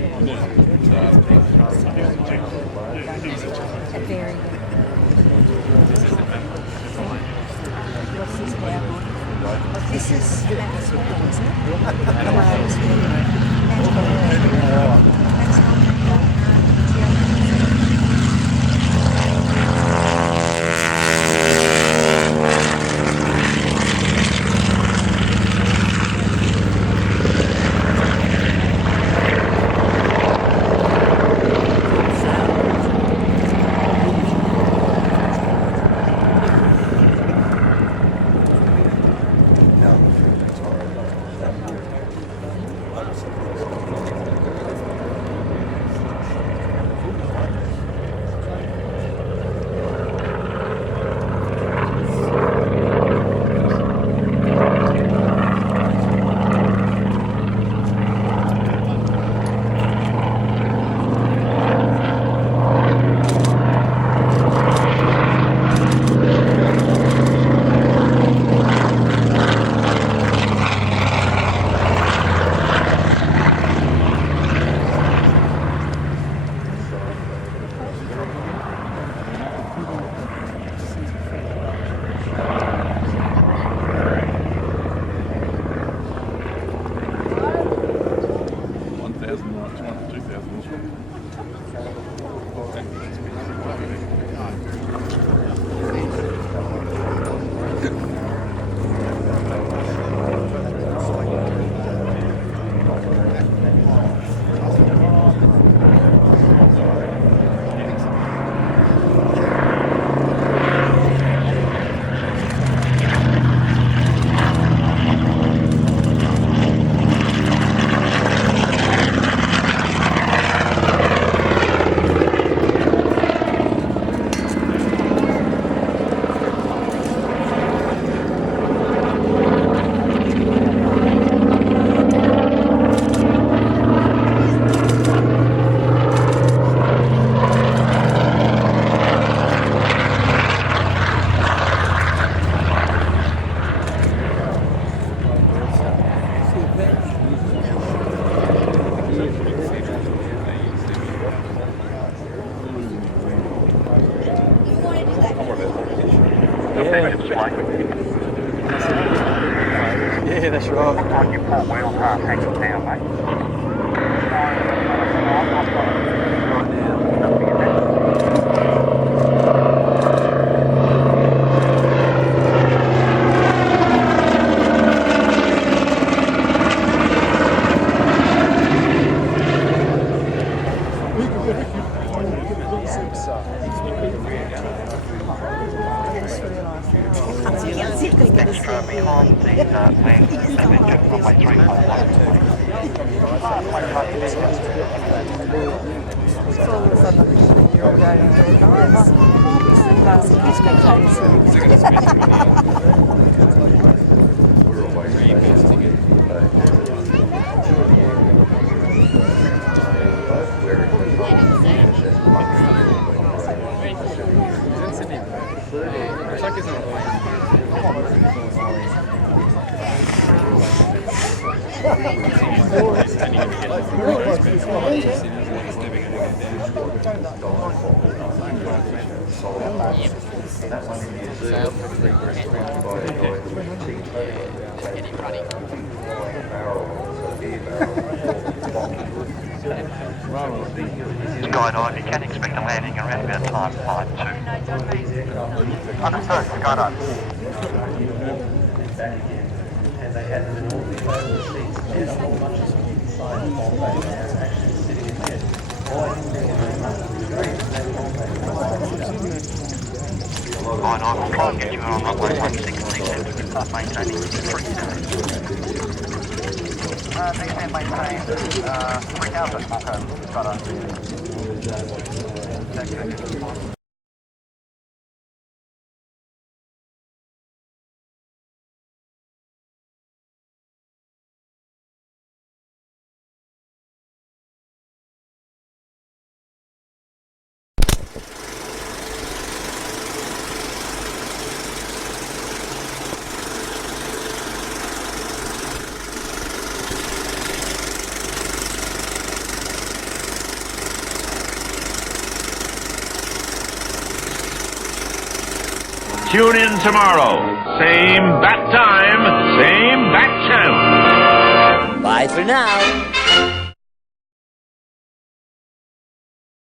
A very good. What's this now? This is Matt's bag, isn't it? That's not Yeah, that's right. Looks like your port wheel's hanging down, mate. Extra behind the land, and then just runway 3. Skydive, you can expect a landing around about time 5-2. Understood, skydive. And they had them in all the overall seats, and not much as inside the whole boat actually sitting in there. All I can say is Fine, I will try and get you on runway 160 and maintaining 3,000. They maintain 3,000, got a... Tune in tomorrow. Same bat time, same bat channel. Bye for now.